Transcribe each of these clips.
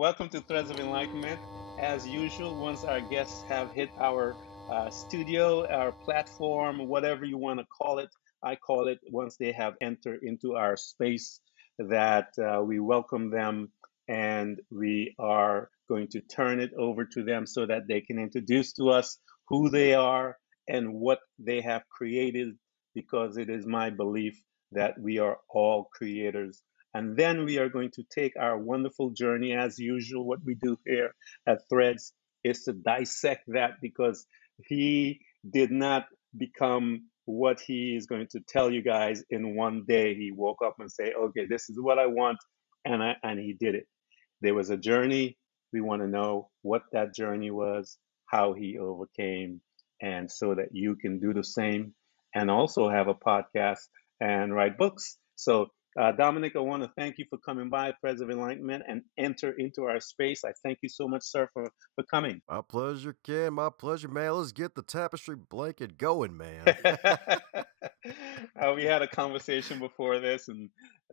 welcome to Threads of Enlightenment. As usual, once our guests have hit our studio, our platform, whatever you want to call it, I call it, once they have entered into our space, that we welcome them and we are going to turn it over to them so that they can introduce to us who they are and what they have created, because it is my belief that we are all creators. And then we are going to take our wonderful journey, as usual. What we do here at Threads is to dissect that, because he did not become what he is going to tell you guys in one day. He woke up and say, okay, this is what I want. And he did it. There was a journey. We want to know what that journey was, how he overcame, and so that you can do the same and also have a podcast and write books. So, Dominic, I want to thank you for coming by Threads of Enlightenment and enter into our space. I thank you so much, sir, for coming. My pleasure, Ken. My pleasure, man. Let's get the tapestry blanket going, man. We had a conversation before this, and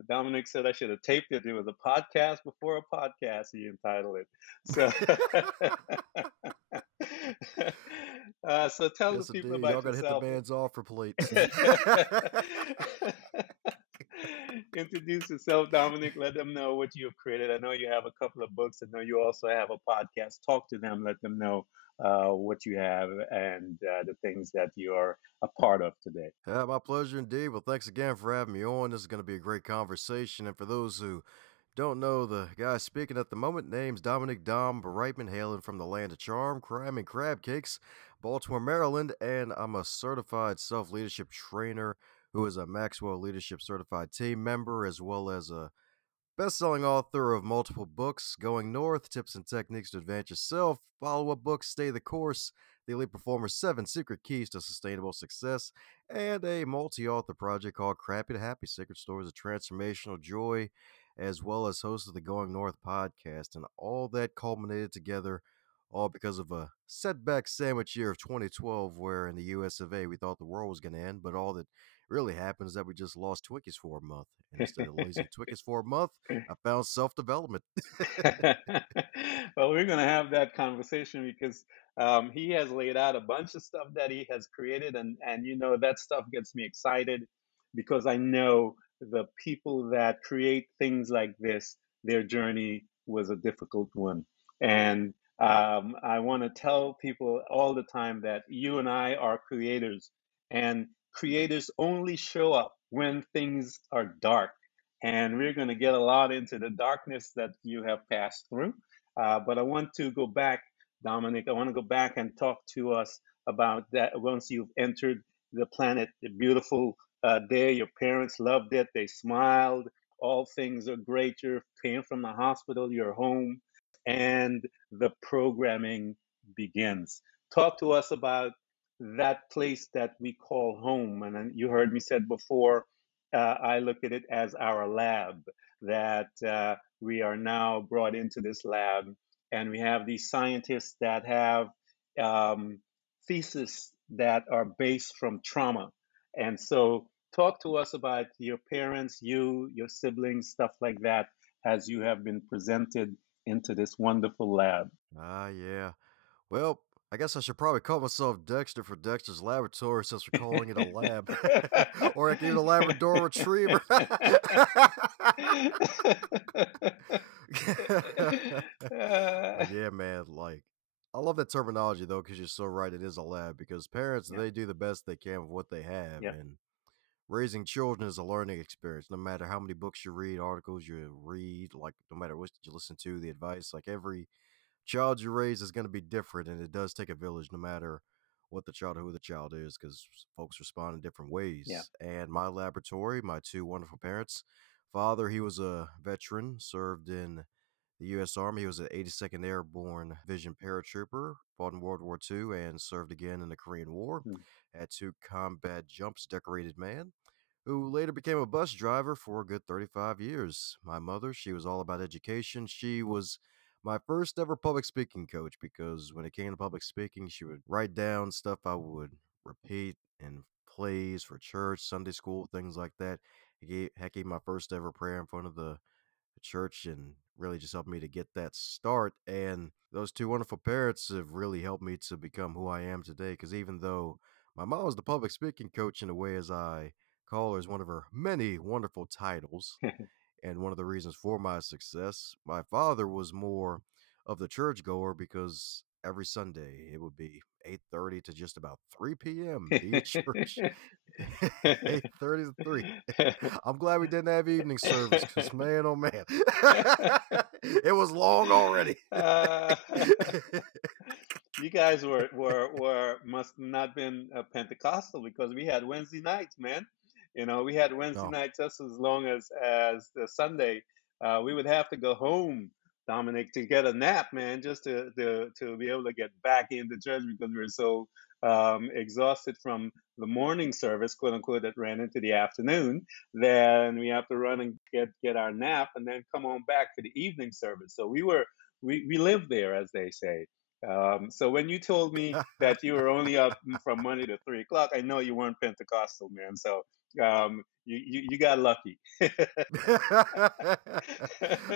Dominic said I should have taped it. It was a podcast before a podcast, he entitled it. So, so tell the Yes, people indeed. Y'all about gotta hit the yourself. man's offer plate. Introduce yourself, Dominic. Let them know what you have created. I know you have a couple of books. I know you also have a podcast. Talk to them. Let them know what you have and the things that you are a part of today. Yeah, my pleasure indeed. Well, thanks again for having me on. This is going to be a great conversation. And for those who don't know, the guy speaking at the moment, name's Dominique Dom Brightmon, hailing from the land of charm, crime, and crab cakes, Baltimore, Maryland. And I'm a certified self-leadership trainer who is a Maxwell Leadership Certified team member, as well as a best-selling author of multiple books, Going North, Tips and Techniques to Advance Yourself, follow-up books, Stay the Course, The Elite Performer's 7 Secret Keys to Sustainable Success, and a multi-author project called Crappy to Happy, Secret Stories of Transformational Joy, as well as host of the Going North podcast. And all that culminated together all because of a setback sandwich year of 2012, where in the US of A we thought the world was going to end, but all that really happened is that we just lost Twinkies for a month. And instead of losing Twinkies for a month, I found self-development. Well, we're going to have that conversation because he has laid out a bunch of stuff that he has created, and that stuff gets me excited because I know the people that create things like this, their journey was a difficult one, and I want to tell people all the time that you and I are creators, and creators only show up when things are dark, and we're going to get a lot into the darkness that you have passed through. But I want to go back, Dominic. I want to go back and talk to us about that. Once you've entered the planet, the beautiful day, your parents loved it, they smiled, all things are great. You're came from the hospital, you're home, and the programming begins. Talk to us about that place that we call home. And then you heard me said before, I look at it as our lab, that we are now brought into this lab, and we have these scientists that have um, theses that are based from trauma. And so, talk to us about your parents, you, your siblings, stuff like that, as you have been presented into this wonderful lab. Ah, yeah. Well, I guess I should probably call myself Dexter for Dexter's Laboratory since we're calling it a lab. Or I could even a Labrador Retriever. But yeah, man, like, I love that terminology though, because you're so right. It is a lab because parents, Yeah, they do the best they can with what they have. yeah, And raising children is a learning experience. No matter how many books you read, articles you read, like, no matter what you listen to, the advice, like, every child you raise is going to be different, and it does take a village no matter what the child or who the child is, because folks respond in different yeah. ways. And my laboratory, my two wonderful parents, father, he was a veteran, served in the U.S. Army. He was an 82nd Airborne Division paratrooper, fought in World War II, and served again in the Korean War. Hmm. Had two combat jumps, decorated man, who later became a bus driver for a good 35 years. My mother, she was all about education. She was my first ever public speaking coach, because when it came to public speaking, she would write down stuff I would repeat in plays for church, Sunday school, things like that. Heck, even my first ever prayer in front of the church and really just helped me to get that start. And those two wonderful parents have really helped me to become who I am today. Because even though my mom was the public speaking coach in a way, as I call her, is one of her many wonderful titles and one of the reasons for my success. My father was more of the churchgoer because every Sunday it would be 8:30 to just about 3 p.m. Be at church. 8:30 to 3. I'm glad we didn't have evening service because man, oh man, it was long already. uh, you guys were must not been Pentecostal because we had Wednesday nights, man. You know, we had Wednesday No. nights just as long as the Sunday. We would have to go home, Dominic, to get a nap, man, just to be able to get back into church because we were so exhausted from the morning service, quote unquote, that ran into the afternoon. Then we have to run and get our nap, and then come on back for the evening service. So we lived there, as they say. So when you told me that you were only up from Monday to 3 o'clock, I know you weren't Pentecostal, man. So you got lucky.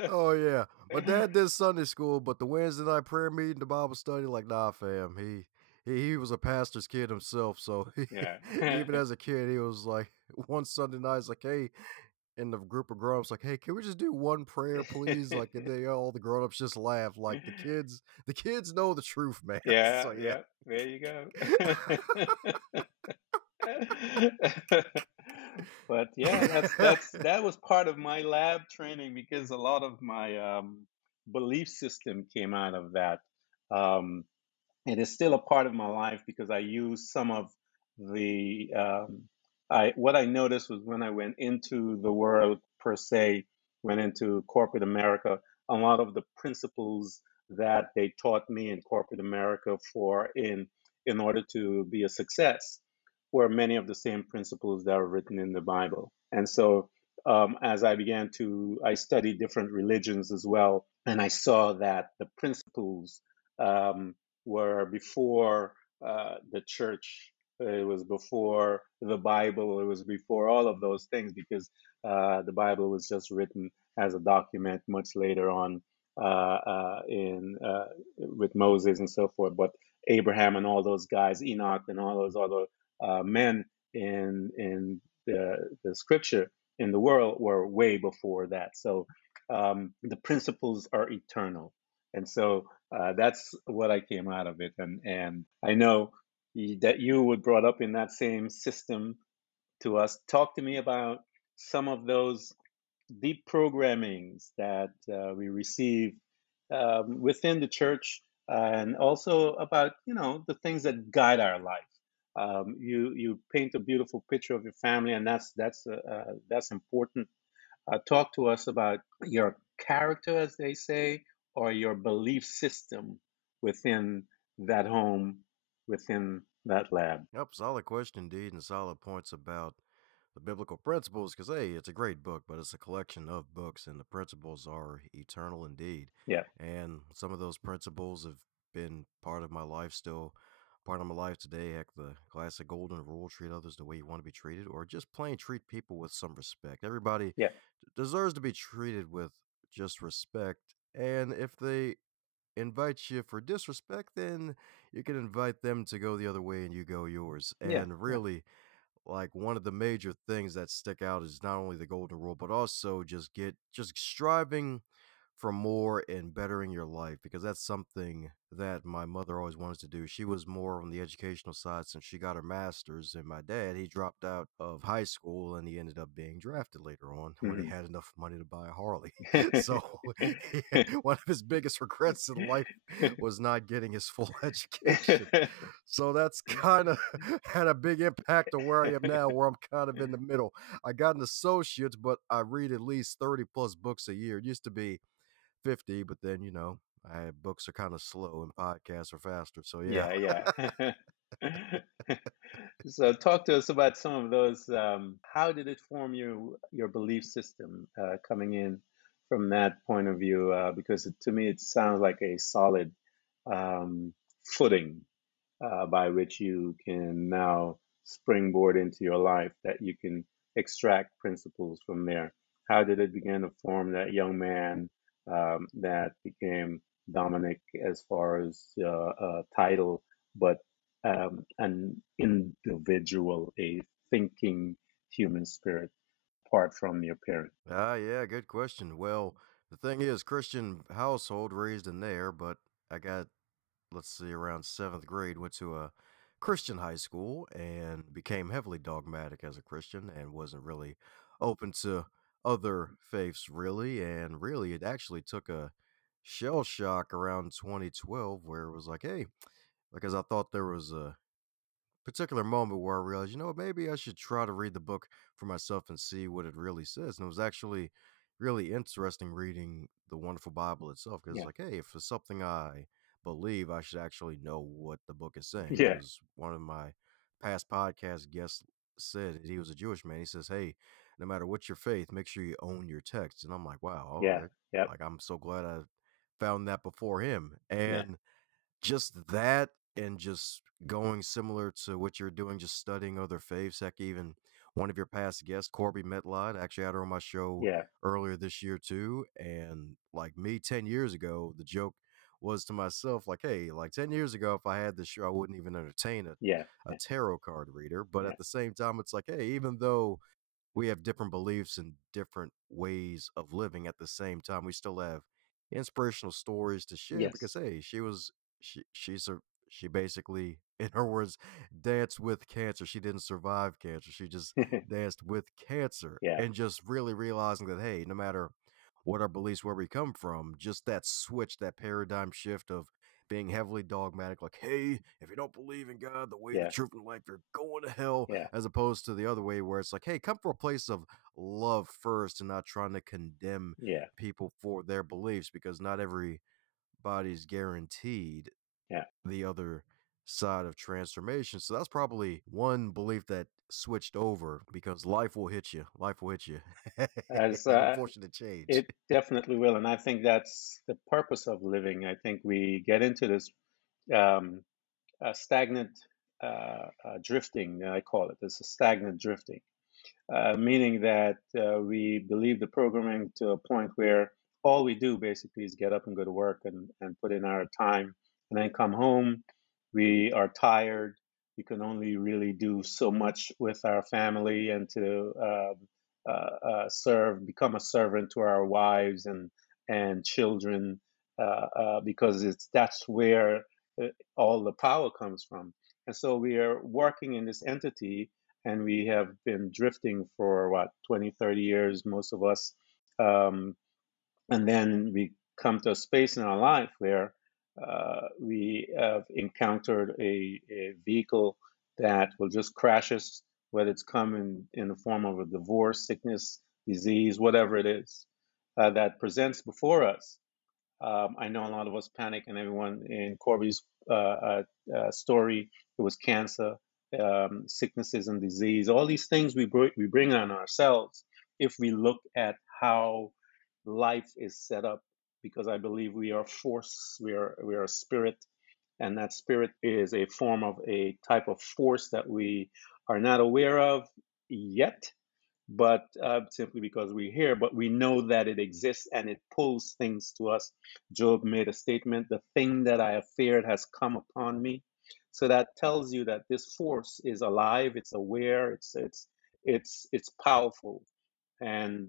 Oh yeah, my dad did Sunday school, but the Wednesday night prayer meeting, the Bible study, like nah, fam. He was a pastor's kid himself, so Yeah. even as a kid, he was like one Sunday night, it's like, hey, in the group of grown-ups, like, hey, can we just do one prayer, please? Like, and they all the grown-ups just laugh. Like the kids know the truth, man. Yeah, So yeah. yeah. There you go. But yeah, that was part of my lab training because a lot of my belief system came out of that. Um, it is still a part of my life because I use some of the I what I noticed was when I went into the world per se, went into corporate America, a lot of the principles that they taught me in corporate America for in order to be a success were many of the same principles that are written in the Bible. And so as I studied different religions as well, and I saw that the principles um, were before the church. It was before the Bible. It was before all of those things because the Bible was just written as a document much later on in with Moses and so forth. But Abraham and all those guys, Enoch and all those other men in the scripture in the world were way before that. So the principles are eternal, and so that's what I came out of it. And I know that you were brought up in that same system to us. Talk to me about some of those deep programmings that we receive within the church, and also about the things that guide our life. You paint a beautiful picture of your family, and that's important. Talk to us about your character, as they say, or your belief system within that home, within that lab. Yep, solid question indeed, and solid points about the biblical principles. Because hey, it's a great book, but it's a collection of books, and the principles are eternal indeed. Yeah, And some of those principles have been part of my life, still part of my life today. Heck, the classic golden rule: treat others the way you want to be treated, or just plain treat people with some respect. Everybody yeah, deserves to be treated with just respect, and if they invite you for disrespect, then you can invite them to go the other way and you go yours. yeah, And yeah, really, like one of the major things that stick out is not only the golden rule, but also just striving for more and bettering your life because that's something that my mother always wanted to do. She was more on the educational side since she got her master's, and my dad, he dropped out of high school and he ended up being drafted later on when he hmm had enough money to buy a Harley. So one of his biggest regrets in life was not getting his full education. So that's kind of had a big impact on where I am now, where I'm kind of in the middle. I got an associate's, but I read at least 30 plus books a year. It used to be 50, but then, books are kind of slow and podcasts are faster. So yeah. Yeah, yeah. So talk to us about some of those. How did it form your belief system coming in from that point of view? Because to me, it sounds like a solid footing by which you can now springboard into your life, that you can extract principles from there. How did it begin to form that young man? that became Dominic as far as title, but an individual, a thinking human spirit apart from your parent. Ah, yeah, good question. Well, the thing is, Christian household raised in there, but I got, let's see, around seventh grade, went to a Christian high school and became heavily dogmatic as a Christian and wasn't really open to other faiths, really. And really, it actually took a shell shock around 2012 where it was like, hey, because I thought there was a particular moment where I realized, you know what, maybe I should try to read the book for myself and see what it really says. And it was actually really interesting reading the wonderful Bible itself because, Yeah, like, hey, if it's something I believe, I should actually know what the book is saying. yeah, Because one of my past podcast guests said he was a Jewish man. He says, hey, no matter what your faith, make sure you own your text. And I'm like, wow, all yeah, right. yep, Like, I'm so glad I found that before him. yeah, And just that and just going similar to what you're doing, just studying other faiths. Heck, even one of your past guests, Corby Metlot, actually had her on my show yeah, earlier this year too. And like me 10 years ago, the joke was to myself, like, hey, like 10 years ago, if I had this show, I wouldn't even entertain yeah, a yeah, tarot card reader. But yeah, at the same time, it's like, hey, even though we have different beliefs and different ways of living at the same time, we still have inspirational stories to share because yes, hey, she basically, in her words, danced with cancer. She didn't survive cancer. She just danced with cancer. yeah, And just really realizing that hey, no matter what our beliefs, where we come from, just that switch, that paradigm shift of being heavily dogmatic, like, hey, if you don't believe in God, the way, the yeah, truth, and life, you're going to hell, yeah, as opposed to the other way where it's like, hey, come from a place of love first and not trying to condemn yeah, people for their beliefs because not everybody's guaranteed yeah. the other side of transformation. So that's probably one belief that switched over because life will hit you. Life will hit you As and unfortunate change. it definitely will, and I think that's the purpose of living. I think we get into this um, stagnant drifting. I call it. It's a stagnant drifting, meaning that we believe the programming to a point where all we do basically is get up and go to work and put in our time and then come home. We are tired. We can only really do so much with our family and to serve, become a servant to our wives and children, because it's that's where all the power comes from. And so we are working in this entity and we have been drifting for what 20, 30 years, most of us. um, and then we come to a space in our life where we have encountered a vehicle that will just crash us, whether it's come in the form of a divorce, sickness, disease, whatever it is that presents before us. I know a lot of us panic, and everyone in Corby's story, it was cancer, sicknesses and disease. All these things we bring on ourselves if we look at how life is set up. Because I believe we are force, we are a spirit, and that spirit is a form of a type of force that we are not aware of yet, but simply because we're here, but we know that it exists and it pulls things to us. Job made a statement, the thing that I have feared has come upon me. So that tells you that this force is alive, it's aware, it's powerful. And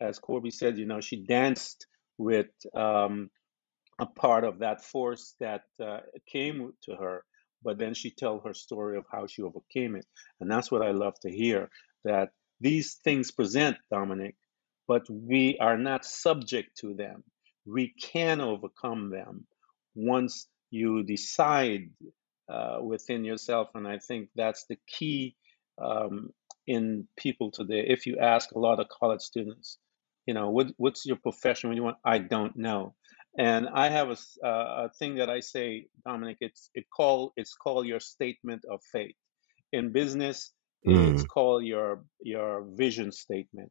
as Corby said, she danced with a part of that force that came to her, but then she tell her story of how she overcame it. And that's what I love to hear, that these things present, Dominic, but we are not subject to them. We can overcome them once you decide within yourself. And I think that's the key um, in people today. If you ask a lot of college students, what's your profession? What do you want? I don't know. And I have a thing that I say, Dominic. It's called your statement of faith. In business, it's Mm. called your vision statement.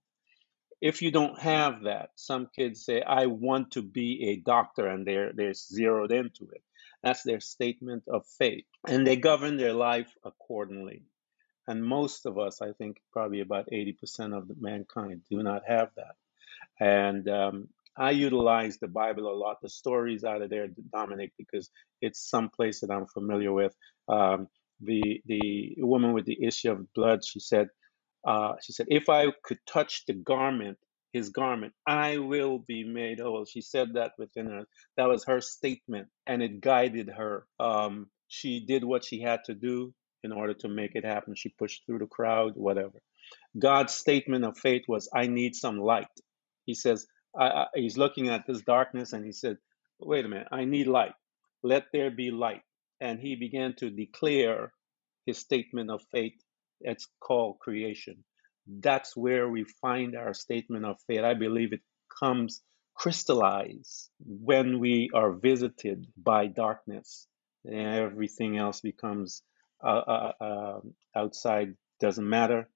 If you don't have that, some kids say, "I want to be a doctor," and they're zeroed into it. That's their statement of faith, and they govern their life accordingly. And most of us, I think, probably about 80% of the mankind, do not have that. And I utilize the Bible a lot, the stories out of there, Dominic, because it's some place that I'm familiar with. Um, the woman with the issue of blood, she said, if I could touch the garment, his garment, I will be made whole. She said that within her. That was her statement, and it guided her. She did what she had to do in order to make it happen. She pushed through the crowd, whatever. God's statement of faith was, I need some light. He says, he's looking at this darkness and he said, wait a minute, I need light. Let there be light. And he began to declare his statement of faith. It's called creation. That's where we find our statement of faith. I believe it comes crystallized when we are visited by darkness. And everything else becomes outside, doesn't matter.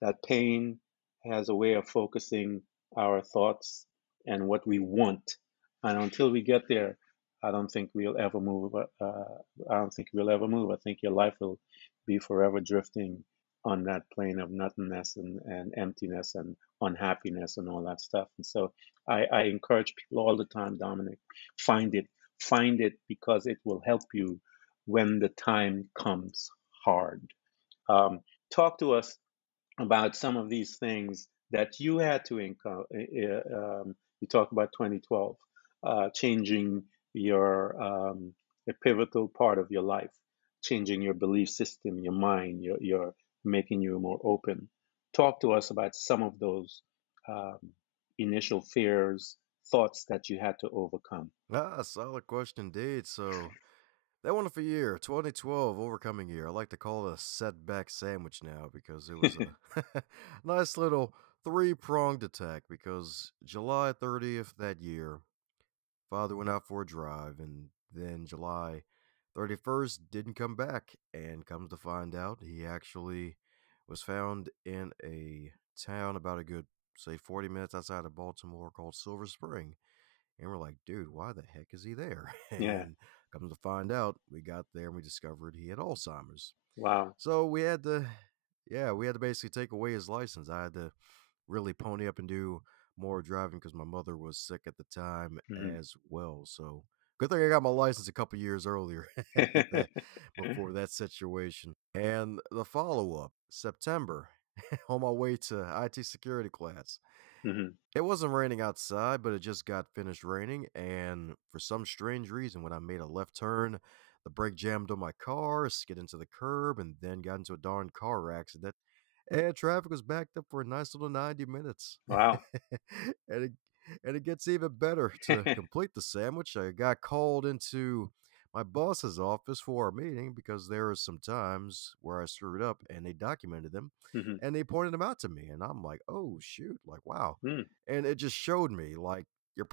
That pain has a way of focusing our thoughts and what we want. And until we get there, I don't think we'll ever move. I don't think we'll ever move. I think your life will be forever drifting on that plane of nothingness and emptiness and unhappiness and all that stuff. And so I encourage people all the time, Dominic, find it. Find it because it will help you when the time comes hard. Um, Talk to us about some of these things that you had to encounter. You talk about 2012, changing your a pivotal part of your life, changing your belief system, your mind, your making you more open. Talk to us about some of those um, initial fears, thoughts that you had to overcome. Solid question indeed. So that wonderful year, 2012, overcoming year. I like to call it a setback sandwich now because it was a nice little three-pronged attack. Because July 30th that year, father went out for a drive, and then July 31st didn't come back. And comes to find out, he actually was found in a town about a good, say, 40 minutes outside of Baltimore called Silver Spring. And we're like, dude, why the heck is he there? Yeah. And come to find out, we got there and we discovered he had Alzheimer's. Wow. So we had to, yeah, we had to basically take away his license. I had to really pony up and do more driving because my mother was sick at the time Hmm. as well. So good thing I got my license a couple years earlier that before that situation. And the follow up, September, on my way to IT security class. Hmm. It wasn't raining outside, but it just got finished raining, and for some strange reason, when I made a left turn, the brake jammed on my car, skid into the curb, and then got into a darn car accident. And traffic was backed up for a nice little 90 minutes. Wow. and it and it gets even better. To complete the sandwich, I got called into my boss's office for a meeting because there were some times where I screwed up and they documented them Hmm. and they pointed them out to me. And I'm like, oh, shoot, like, wow. Mm. And it just showed me like your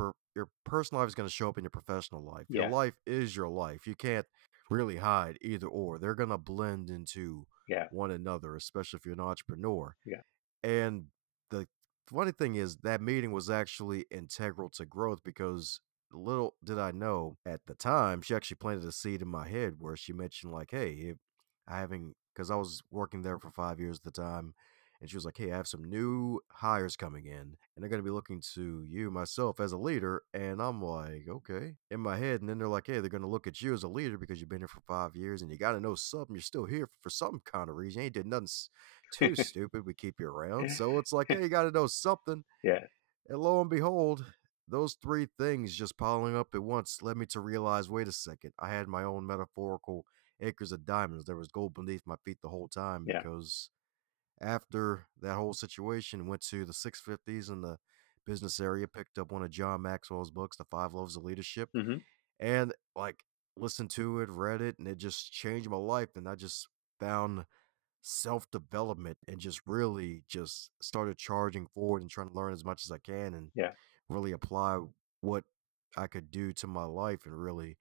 personal life is going to show up in your professional life. Your Yeah. life is your life. You can't really hide either or. They're going to blend into Yeah. one another, especially if you're an entrepreneur. Yeah. And the funny thing is that meeting was actually integral to growth because little did I know at the time, she actually planted a seed in my head where she mentioned like, "Hey, if I having," because I was working there for 5 years at the time, and she was like, "Hey, I have some new hires coming in, and they're going to be looking to you, myself, as a leader." And I'm like, "Okay," in my head, and then they're like, "Hey, they're going to look at you as a leader because you've been here for 5 years, and you got to know something. You're still here for some kind of reason. You ain't did nothing too stupid. We keep you around." So it's like, hey, you got to know something. Yeah. And lo and behold, those three things just piling up at once led me to realize, wait a second, I had my own metaphorical acres of diamonds. There was gold beneath my feet the whole time Yeah. because after that whole situation, went to the 650s in the business area, picked up one of John Maxwell's books, The Five Loaves of Leadership, Hmm. and like listened to it, read it, and it just changed my life. And I just found self-development and just really just started charging forward and trying to learn as much as I can and Yeah. really apply what I could do to my life and really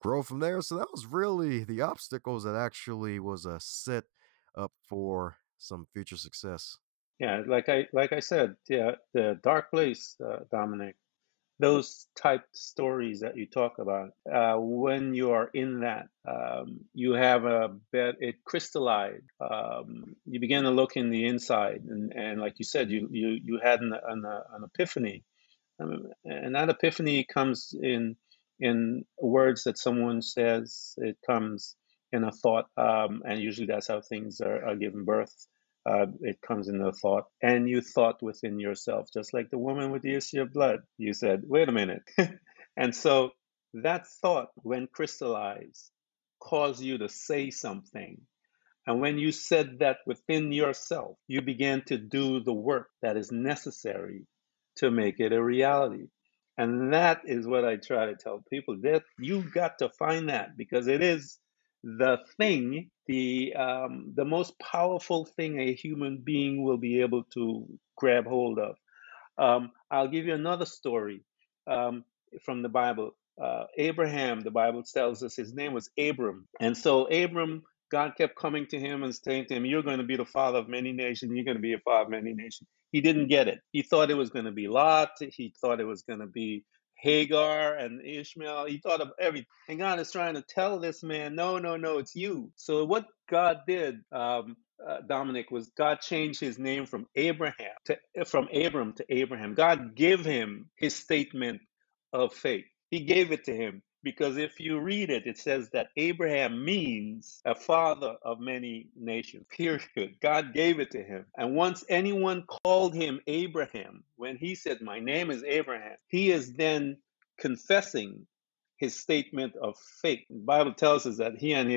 grow from there. So that was really the obstacles that actually was a set up for some future success. Yeah. Like I said, yeah, the dark place, Dominic. Those type stories that you talk about, when you are in that, you have a bit. It crystallized. You begin to look in the inside, and like you said, you had an epiphany And that epiphany comes in words that someone says. It comes in a thought, and usually that's how things are given birth. It comes in a thought, and you thought within yourself, just like the woman with the issue of blood. You said, "Wait a minute," and so that thought, when crystallized, caused you to say something. And when you said that within yourself, you began to do the work that is necessary to make it a reality. And that is what I try to tell people, that you've got to find that, because it is the thing, the most powerful thing a human being will be able to grab hold of. I'll give you another story um, from the Bible. Abraham, the Bible tells us his name was Abram. And so Abram, God kept coming to him and saying to him, "You're going to be the father of many nations. You're going to be a father of many nations." He didn't get it. He thought it was going to be Lot. He thought it was going to be Hagar and Ishmael. He thought of everything. And God is trying to tell this man, no, no, no, it's you. So what God did, Dominic, was God changed his name from Abram to Abraham. God gave him his statement of faith. He gave it to him because if you read it, it says that Abraham means a father of many nations. Period. God gave it to him. And once anyone called him Abraham, when he said, "My name is Abraham," he is then confessing his statement of faith. The Bible tells us that he and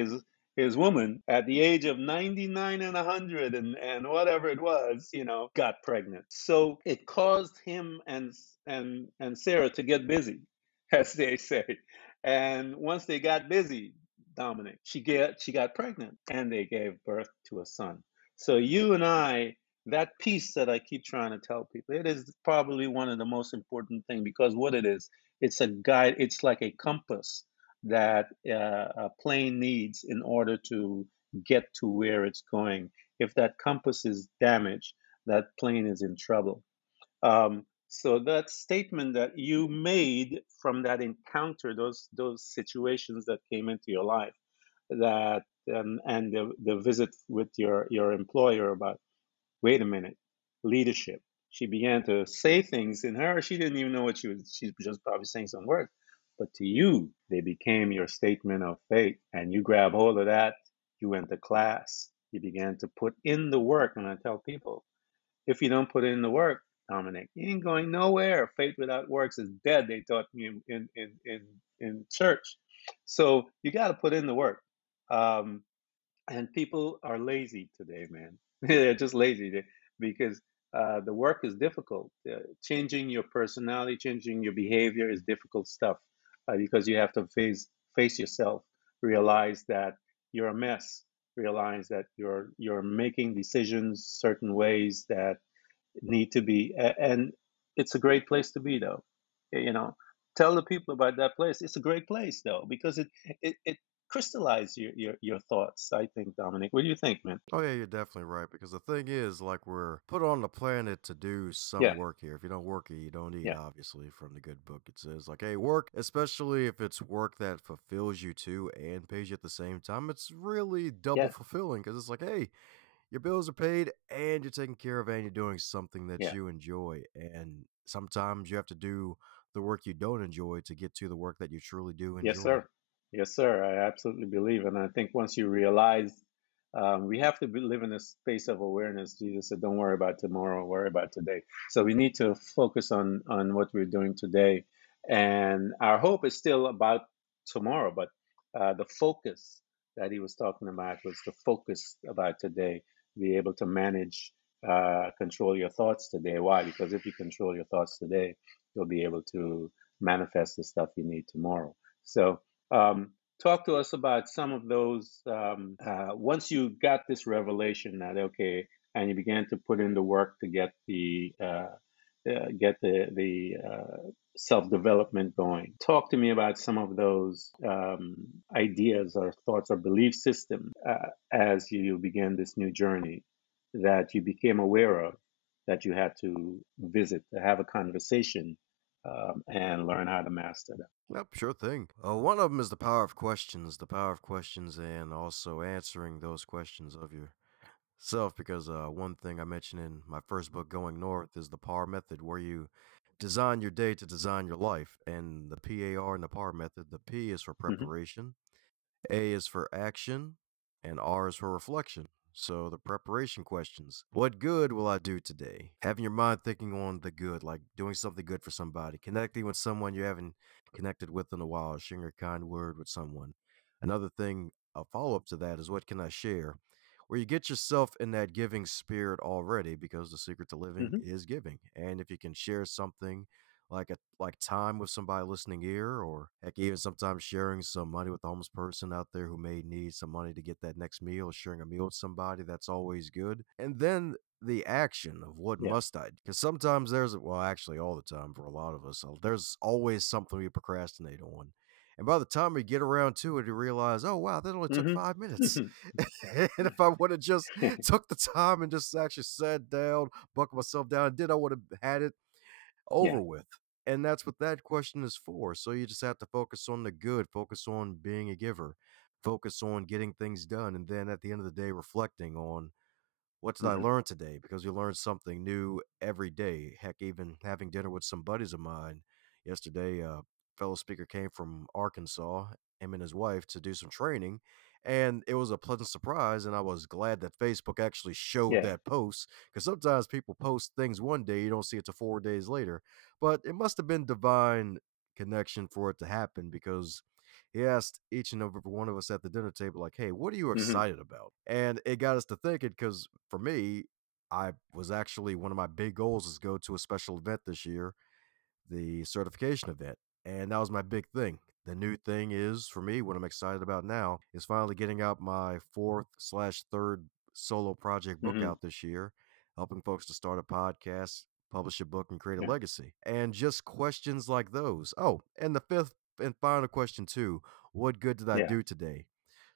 his woman at the age of 99 and 100 and whatever it was, got pregnant. So it caused him and Sarah to get busy, as they say. And once they got busy, Dominic, she got pregnant and they gave birth to a son. So you and I, that piece that I keep trying to tell people, it is probably one of the most important thing, because what it is, it's a guide. It's like a compass that a plane needs in order to get to where it's going. If that compass is damaged, that plane is in trouble. So that statement that you made from that encounter, those situations that came into your life, that and the visit with your employer about, wait a minute, leadership. She began to say things in her. She didn't even know what she was just probably saying some words. But to you, they became your statement of faith. And you grab hold of that. You went to class. You began to put in the work. And I tell people, if you don't put in the work, Dominic, you ain't going nowhere. Faith without works is dead, they taught me in church. So you got to put in the work. Um, and people are lazy today, man. They're just lazy because the work is difficult. Changing your personality, changing your behavior is difficult stuff, because you have to face yourself, realize that you're a mess, realize that you're making decisions certain ways that need to be, and it's a great place to be, though. You know, tell the people about that place. It's a great place, though, because it crystallizes your thoughts. I think, Dominic. What do you think, man? Oh yeah, you're definitely right. Because the thing is, like, we're put on the planet to do some Yeah, work here. If you don't work here, you don't eat. yeah, Obviously, from the good book, it says like, hey, work, especially if it's work that fulfills you too and pays you at the same time. It's really double yeah, fulfilling because it's like, hey, your bills are paid and you're taken care of and you're doing something that yeah. you enjoy. And sometimes you have to do the work you don't enjoy to get to the work that you truly do Yes, enjoy. sir. Yes, sir. I absolutely believe, and I think once you realize, we have to live in a space of awareness. Jesus said, "Don't worry about tomorrow, worry about today." So we need to focus on what we're doing today, and our hope is still about tomorrow. But the focus that he was talking about was the focus about today. Be able to manage, control your thoughts today. Why? Because if you control your thoughts today, you'll be able to manifest the stuff you need tomorrow. So, talk to us about some of those. Once you got this revelation that, okay, and you began to put in the work to get the self development going. Talk to me about some of those ideas or thoughts or belief system, as you began this new journey, that you became aware of, that you had to visit, to have a conversation, and learn how to master them. Yep, sure thing. One of them is the power of questions, and also answering those questions of yourself. Because one thing I mentioned in my first book, Going North, is the PAR method, where you design your day to design your life. And the PAR and the PAR method, the P is for Hmm. preparation, A is for action, and R is for reflection. So the preparation questions. What good will I do today? Having your mind thinking on the good, like doing something good for somebody, connecting with someone you haven't connected with in a while, sharing a kind word with someone. Another thing, a follow up to that is what can I share? Where you get yourself in that giving spirit already because the secret to living Hmm. is giving. And if you can share something like time with somebody listening ear, or heck, even sometimes sharing some money with a homeless person out there who may need some money to get that next meal, sharing a meal with somebody, that's always good. And then the action of what Yeah. must I? Because sometimes there's, well, actually, all the time for a lot of us, there's always something we procrastinate on. And by the time we get around to it, you realize, oh wow, that only took Hmm. 5 minutes. And if I would have just took the time and just actually sat down, buckled myself down, and did, I would have had it Yeah. over with. And that's what that question is for. So you just have to focus on the good, focus on being a giver, focus on getting things done. And then at the end of the day, reflecting on what did I Hmm. learn today? Because you learn something new every day. Heck, even having dinner with some buddies of mine yesterday, a fellow speaker came from Arkansas, him and his wife, to do some training. And it was a pleasant surprise. And I was glad that Facebook actually showed Yeah. that post, because sometimes people post things one day, you don't see it till 4 days later. But it must have been divine connection for it to happen, because he asked each and every one of us at the dinner table, like, hey, what are you Hmm. excited about? And it got us to thinking, because for me, I was actually, one of my big goals is go to a special event this year, the certification event. And that was my big thing. The new thing is for me, what I'm excited about now is finally getting out my fourth slash third solo project book Hmm. out this year, helping folks to start a podcast, publish a book, and create a Yeah. legacy. And just questions like those. Oh, and the fifth and final question, too: what good did I Yeah. do today?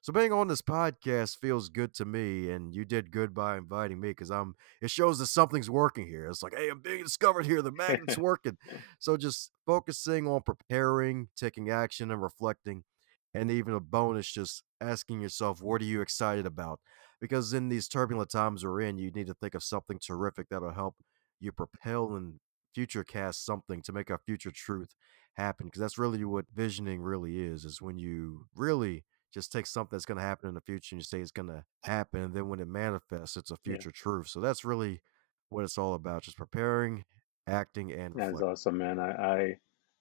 So being on this podcast feels good to me, and you did good by inviting me, because it shows that something's working here. It's like, hey, I'm being discovered here. The magnet's working. So just focusing on preparing, taking action, and reflecting. And even a bonus, just asking yourself, what are you excited about? Because in these turbulent times we're in, you need to think of something terrific that'll help you propel and future cast something to make a future truth happen. Because that's really what visioning really is when you really just take something that's going to happen in the future and you say it's going to happen. And then when it manifests, it's a Yeah. future truth. So that's really what it's all about, just preparing, acting, and That's reflecting. awesome, man.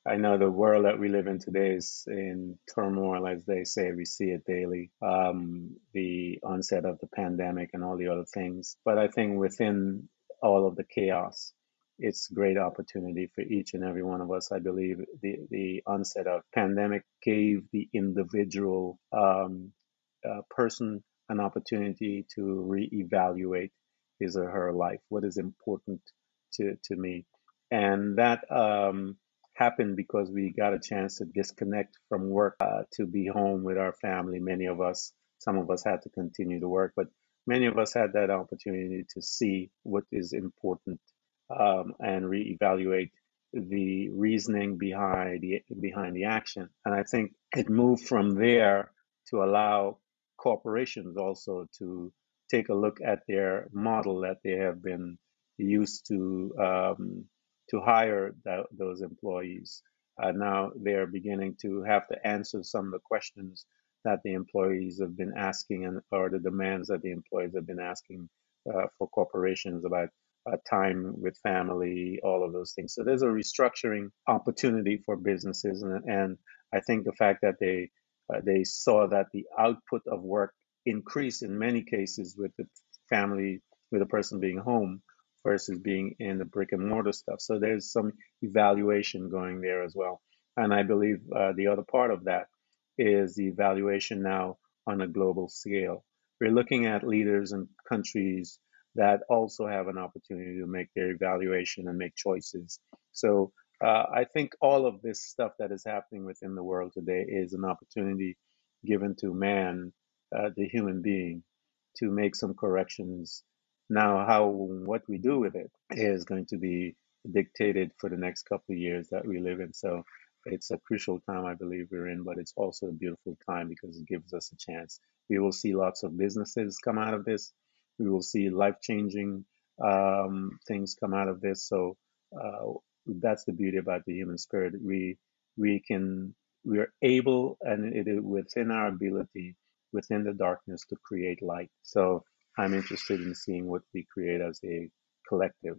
I know the world that we live in today is in turmoil, as they say. We see it daily. The onset of the pandemic and all the other things. But I think within all of the chaos, it's a great opportunity for each and every one of us. I believe the onset of pandemic gave the individual person an opportunity to reevaluate his or her life. What is important to me? And that happened because we got a chance to disconnect from work, to be home with our family. Many of us, some of us had to continue to work, but many of us had that opportunity to see what is important, and reevaluate the reasoning behind the action. And I think it moved from there to allow corporations also to take a look at their model that they have been used to hire those employees. Now they're beginning to have to answer some of the questions that the employees have been asking, and or the demands that the employees have been asking for corporations about time with family, all of those things. So there's a restructuring opportunity for businesses, and I think the fact that they saw that the output of work increased in many cases with the family, with the person being home versus being in the brick and mortar stuff. So there's some evaluation going there as well. And I believe the other part of that is the evaluation now on a global scale. We're looking at leaders and countries that also have an opportunity to make their evaluation and make choices. So I think all of this stuff that is happening within the world today is an opportunity given to man, the human being, to make some corrections. Now, how what we do with it is going to be dictated for the next couple of years that we live in. So it's a crucial time I believe we're in, but it's also a beautiful time because it gives us a chance. We will see lots of businesses come out of this. We will see life changing things come out of this. So that's the beauty about the human spirit. We can we are able, and it is within our ability, within the darkness, to create light. So I'm interested in seeing what we create as a collective.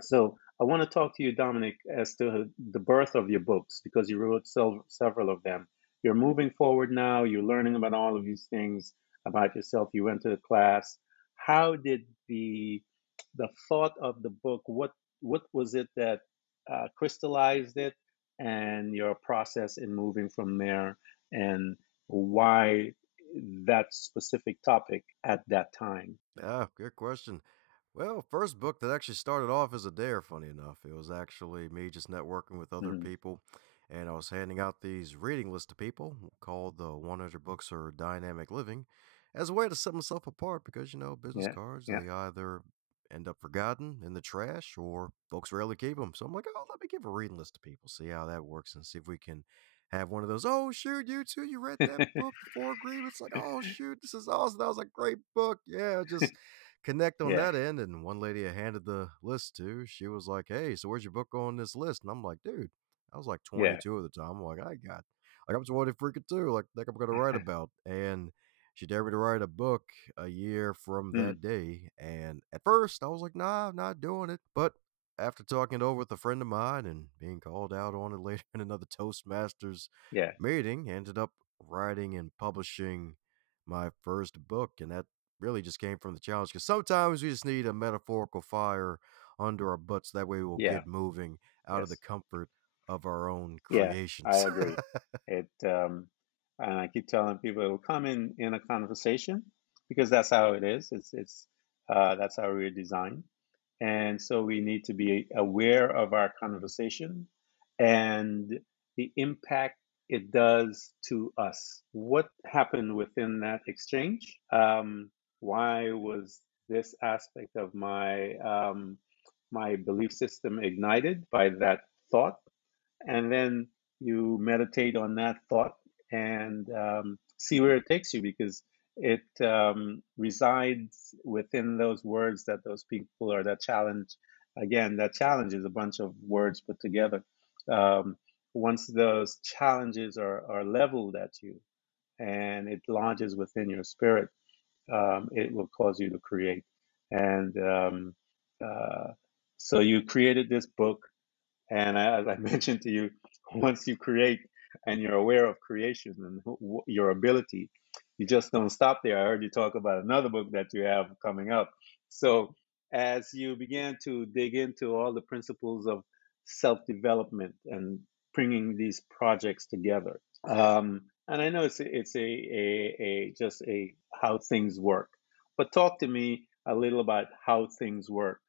So I want to talk to you, Dominic, as to the birth of your books, because you wrote several of them. You're moving forward now. You're learning about all of these things about yourself. You went to the class. How did the thought of the book? What was it that crystallized it, and your process in moving from there, and why that specific topic at that time? Yeah, good question. Well, first book that actually started off as a dare, funny enough. It was actually me just networking with other Mhm. people, and I was handing out these reading lists to people called the 100 Books for Dynamic Living as a way to set myself apart because, business Yeah, cards, yeah. they either end up forgotten in the trash or folks rarely keep them. So I'm like, oh, let me give a reading list to people, see how that works, and see if we can have one of those. Oh, shoot, you too. You read that book, The Four Agreements? Like, oh, shoot, this is awesome. That was a great book. Yeah, just connect on Yeah, that end. And one lady I handed the list to, she was like, "Hey, so where's your book on this list?" And I'm like, "Dude, I was like yeah. 22 at the time. I'm like, I'm 20 freaking two. Like, I'm gonna write about." And she dared me to write a book a year from Mm, that day. And at first, I was like, "Nah, I'm not doing it." But after talking it over with a friend of mine and being called out on it later in another Toastmasters yeah, meeting, ended up writing and publishing my first book, and that really just came from the challenge because sometimes we just need a metaphorical fire under our butts. That way we'll yeah, get moving out of the yes, comfort of our own yeah. I creations. agree. It and I keep telling people it will come in a conversation because that's how it is. It's that's how we're designed, and so we need to be aware of our conversation and the impact it does to us. What happened within that exchange? Why was this aspect of my belief system ignited by that thought? And then you meditate on that thought and see where it takes you, because it resides within those words that those people, or that challenge. Again, that challenge is a bunch of words put together. um, Once those challenges are leveled at you and it lodges within your spirit, it will cause you to create. And uh, so you created this book, and as I mentioned to you, once you create and you're aware of creation and your ability, you just don't stop there. I heard you talk about another book that you have coming up. So as you began to dig into all the principles of self-development and bringing these projects together, and I know it's a just a how things work, but talk to me a little about how things work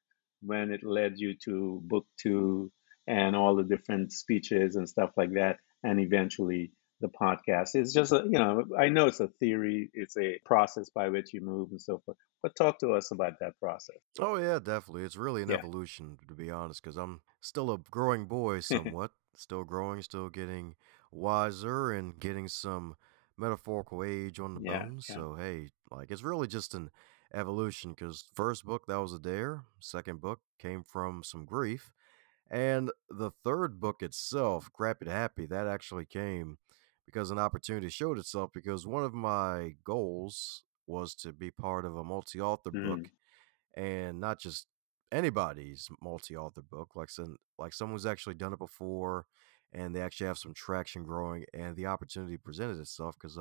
when it led you to book two and all the different speeches and stuff like that, and eventually the podcast. It's just I know it's a theory, it's a process by which you move and so forth, but talk to us about that process. Oh yeah, definitely. It's really an Yeah. evolution, to be honest, because I'm still a growing boy somewhat. Still growing, still getting wiser and getting some metaphorical age on the Yeah, bones. yeah. So hey, like it's really just an evolution because first book that was a dare, second book came from some grief, and the third book itself, Crappy to Happy, that actually came because an opportunity showed itself because one of my goals was to be part of a multi-author Mm, book and not just anybody's multi-author book, like someone's actually done it before, and they actually have some traction growing, and the opportunity presented itself because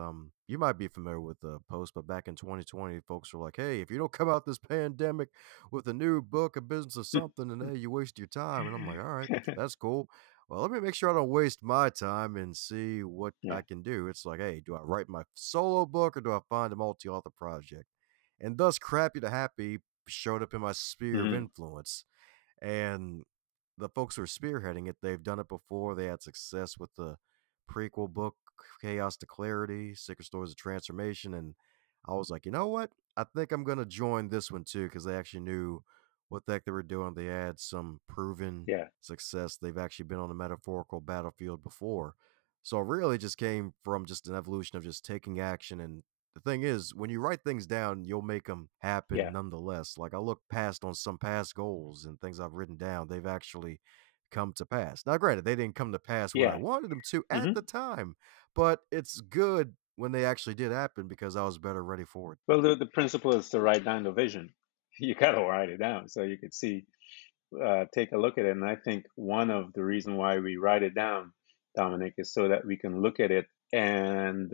you might be familiar with the post, but back in 2020, folks were like, "Hey, if you don't come out this pandemic with a new book, a business, or something, then hey, you waste your time." And I'm like, "All right, that's cool. Well, let me make sure I don't waste my time and see what yeah. I can do." It's like, hey, do I write my solo book or do I find a multi-author project? And thus, Crappy to Happy showed up in my sphere of Mm, influence. And the folks who are spearheading it, they've done it before. They had success with the prequel book, Chaos to Clarity, Secret Stories of Transformation. And I was like, you know what? I think I'm going to join this one too, because they actually knew what the heck they were doing. They had some proven yeah, success. They've actually been on a metaphorical battlefield before. So it really just came from just an evolution of just taking action. And the thing is, when you write things down, you'll make them happen yeah. nonetheless. Like I look past on some past goals and things I've written down, they've actually come to pass. Now, granted, they didn't come to pass when I Yeah. wanted them to at Hmm. the time, but it's good when they actually did happen because I was better ready for it. Well, the principle is to write down the vision. You got to write it down so you could see, take a look at it. And I think one of the reason why we write it down, Dominic, is so that we can look at it and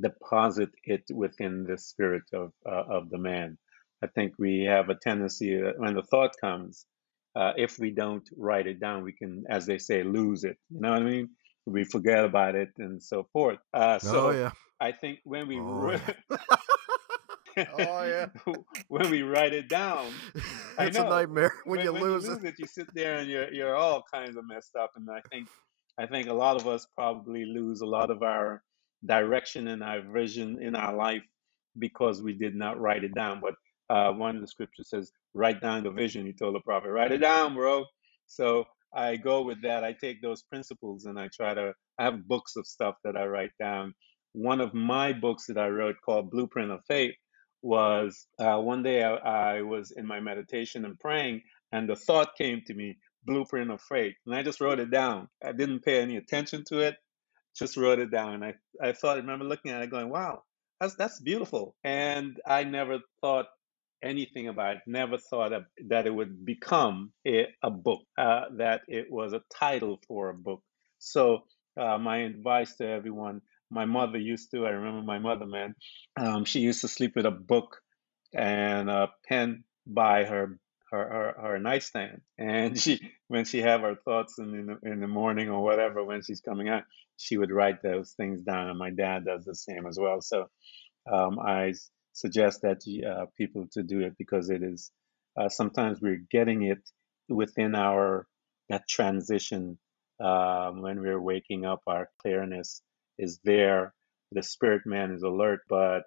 deposit it within the spirit of the man. I think we have a tendency that when the thought comes, if we don't write it down, we can, as they say, lose it. You know what I mean? We forget about it and so forth. Oh, So yeah. I think when we Oh, yeah. Oh, yeah. when we write it down, I It's a know nightmare when you when you lose it. lose it, you sit there and you're all kinds of messed up. And I think a lot of us probably lose a lot of our direction and our vision in our life because we did not write it down. But one of the scriptures says, "Write down the vision." He told the prophet, "Write it down, bro." So I go with that. I take those principles and I try to. I have books of stuff that I write down. One of my books that I wrote called Blueprint of Faith was one day I was in my meditation and praying, and the thought came to me, Blueprint of Faith, and I just wrote it down. I didn't pay any attention to it, just wrote it down. I thought, I remember looking at it going, wow, that's beautiful. And I never thought anything about it, never thought that it would become a book, that it was a title for a book. So my advice to everyone, my mother used to, I remember my mother, man, she used to sleep with a book and a pen by her nightstand. And she, when she have her thoughts in the morning or whatever, when she's coming out, she would write those things down. And my dad does the same as well. So I suggest that people to do it because it is sometimes we're getting it within our that transition when we're waking up. Our clearness is there. The spirit man is alert, but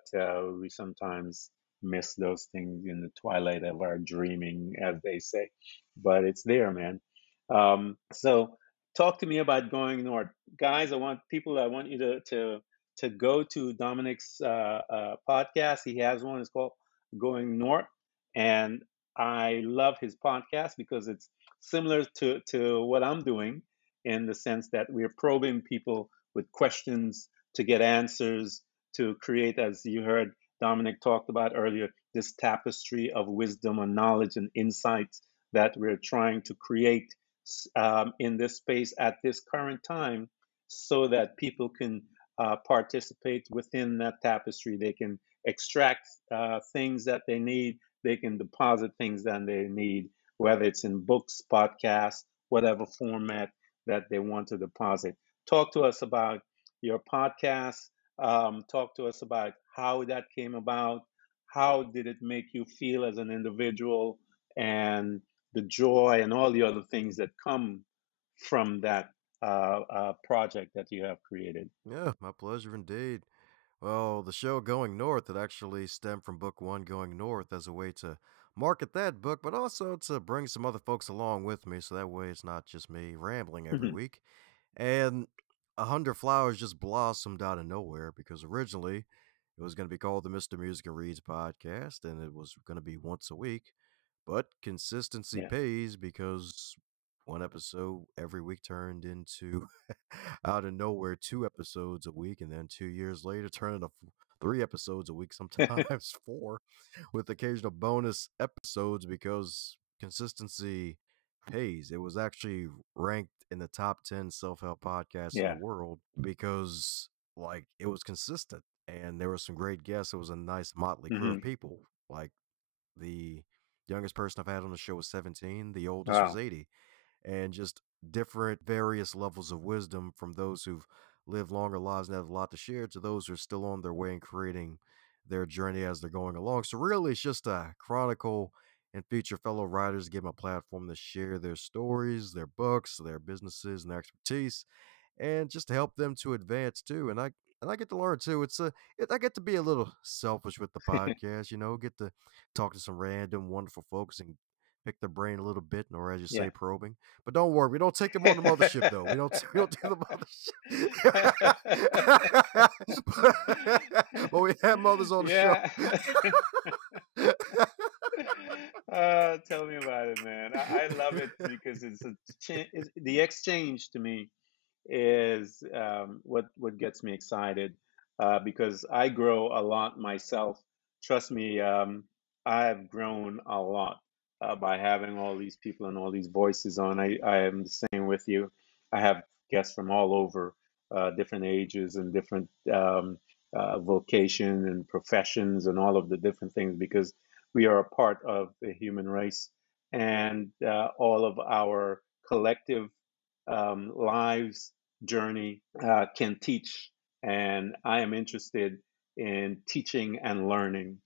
we sometimes miss those things in the twilight of our dreaming, as they say. But it's there, man. So talk to me about going north, guys. I want you to go to Dominic's podcast. He has one. It's called Going North, and I love his podcast because it's similar to what I'm doing in the sense that we're probing people with questions to get answers to create, as you heard Dominic talked about earlier, this tapestry of wisdom and knowledge and insights that we're trying to create in this space at this current time so that people can participate within that tapestry. They can extract things that they need. They can deposit things that they need, whether it's in books, podcasts, whatever format that they want to deposit. Talk to us about your podcast. Talk to us about how that came about. How did it make you feel as an individual, and the joy and all the other things that come from that project that you have created. Yeah, my pleasure indeed. Well, the show Going North, it actually stemmed from book one, Going North, as a way to market that book, but also to bring some other folks along with me. So that way it's not just me rambling every Mhm. week. And A Hundred Flowers just blossomed out of nowhere because originally it was going to be called the Mr. Music and Reads podcast and it was going to be once a week. But consistency Yeah. pays because one episode every week turned into out of nowhere 2 episodes a week, and then 2 years later turned into 3 episodes a week, sometimes four, with occasional bonus episodes because consistency pays. It was actually ranked in the top 10 self-help podcasts in the Yeah. world because like it was consistent and there were some great guests. It was a nice motley crew of Hmm. people. Like the youngest person I've had on the show was 17, the oldest was Wow. 80, and just different, various levels of wisdom from those who've lived longer lives and have a lot to share to those who are still on their way and creating their journey as they're going along. So, really, it's just a chronicle and feature fellow writers, give them a platform to share their stories, their books, their businesses, and their expertise and just to help them to advance too. And I get to learn too. I get to be a little selfish with the podcast, get to talk to some random wonderful folks and pick their brain a little bit, or as you say, Yeah. probing. But don't worry, we don't take them on the mothership though. We don't we don't do the mothership. But we have mothers on the show. Yeah. Tell me about it, man. I love it because it's the exchange to me is what gets me excited, because I grow a lot myself. Trust me, I've grown a lot by having all these people and all these voices on. I am the same with you. I have guests from all over, different ages and different vocation and professions and all of the different things, because we are a part of the human race, and all of our collective lives journey can teach. And I am interested in teaching and learning,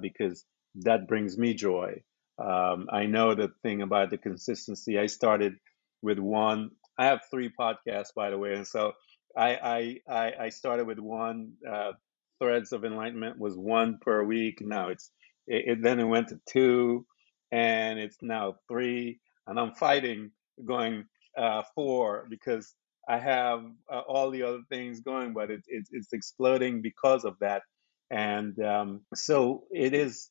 because that brings me joy. I know the thing about the consistency. I started with one. I have three podcasts, by the way, and so I started with one. Threads of Enlightenment was one per week. Now then it went to two, and it's now three, and I'm fighting going four, because I have all the other things going, but it's exploding because of that. And so it is.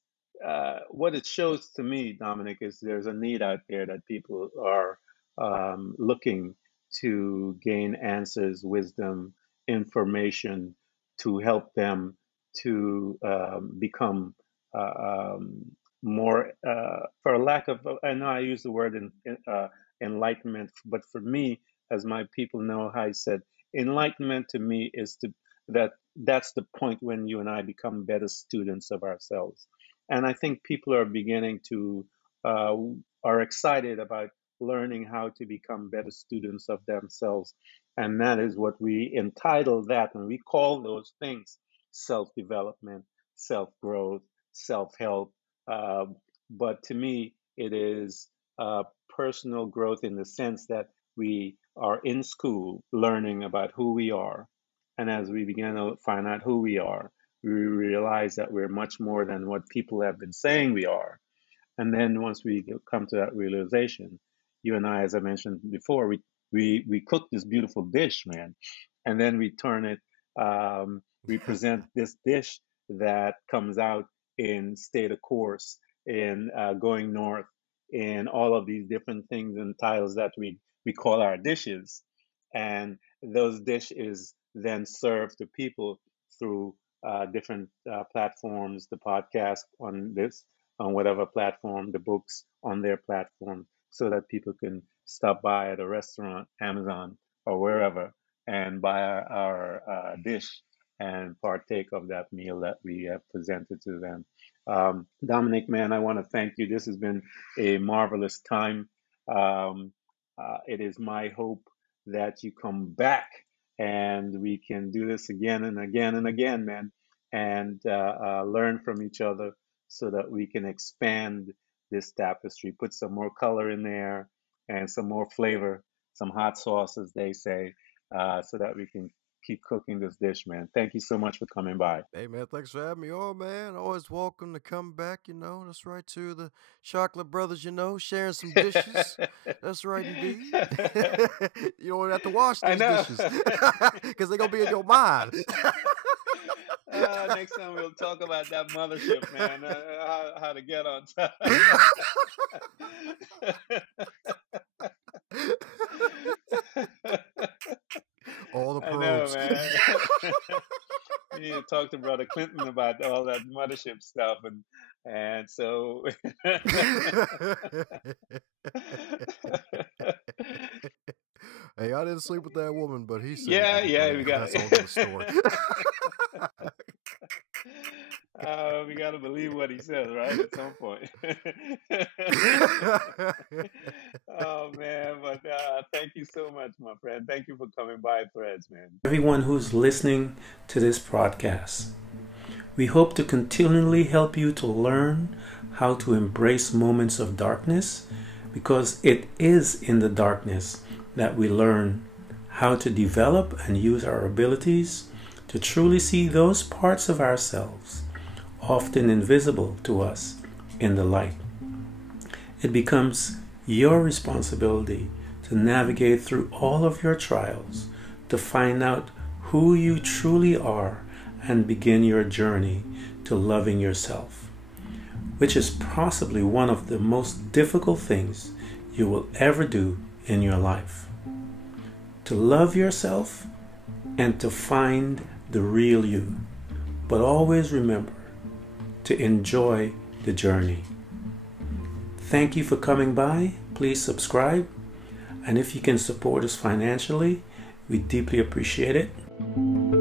What it shows to me, Dominic, is there's a need out there that people are looking to gain answers, wisdom, information to help them to become more, for lack of, I know I use the word enlightenment, but for me, as my people know, I said enlightenment to me is to that's the point when you and I become better students of ourselves. And I think people are beginning to uh, are excited about learning how to become better students of themselves. And that is what we entitle that, and we call those things self-development, self-growth, self-help. Uh, but to me, it is personal growth in the sense that we are in school learning about who we are. And as we begin to find out who we are, we realize that we're much more than what people have been saying we are. And then once we come to that realization, you and I, as I mentioned before, we cook this beautiful dish, man, and then we turn it. We present this dish that comes out in state of course, in going north, in all of these different things and titles that we call our dishes, and those dishes then served to people through different platforms, the podcast on this, on whatever platform, the books on their platform, so that people can stop by at a restaurant, Amazon, or wherever, and buy our dish and partake of that meal that we have presented to them. Dominic, man, I want to thank you. This has been a marvelous time. It is my hope that you come back and we can do this again and again and again, man, and learn from each other so that we can expand this tapestry, put some more color in there and some more flavor, some hot sauce, as they say, so that we can keep cooking this dish, man. Thank you so much for coming by. Hey man, thanks for having me on, man. Always welcome to come back, That's right, to the Chocolate Brothers, sharing some dishes. That's right indeed. You don't have to wash I these know. dishes because they're gonna be in your mind. Next time we'll talk about that mothership, man. How to get on top. All the I know, probes. man. We need to talk to Brother Clinton about all that mothership stuff, and so. Hey, I didn't sleep with that woman, but he said he Yeah, did. yeah, But we got. that's a whole nother story. We got to believe what he says, right? At some point. Oh man, but thank you so much, my friend. Thank you for coming by Threads, man. Everyone who's listening to this podcast. We hope to continually help you to learn how to embrace moments of darkness, because it is in the darkness that we learn how to develop and use our abilities to truly see those parts of ourselves, often invisible to us, in the light. It becomes your responsibility to navigate through all of your trials, to find out who you truly are and begin your journey to loving yourself, which is possibly one of the most difficult things you will ever do in your life. To love yourself and to find the real you. But always remember to enjoy the journey. Thank you for coming by. Please subscribe. And if you can support us financially, we deeply appreciate it.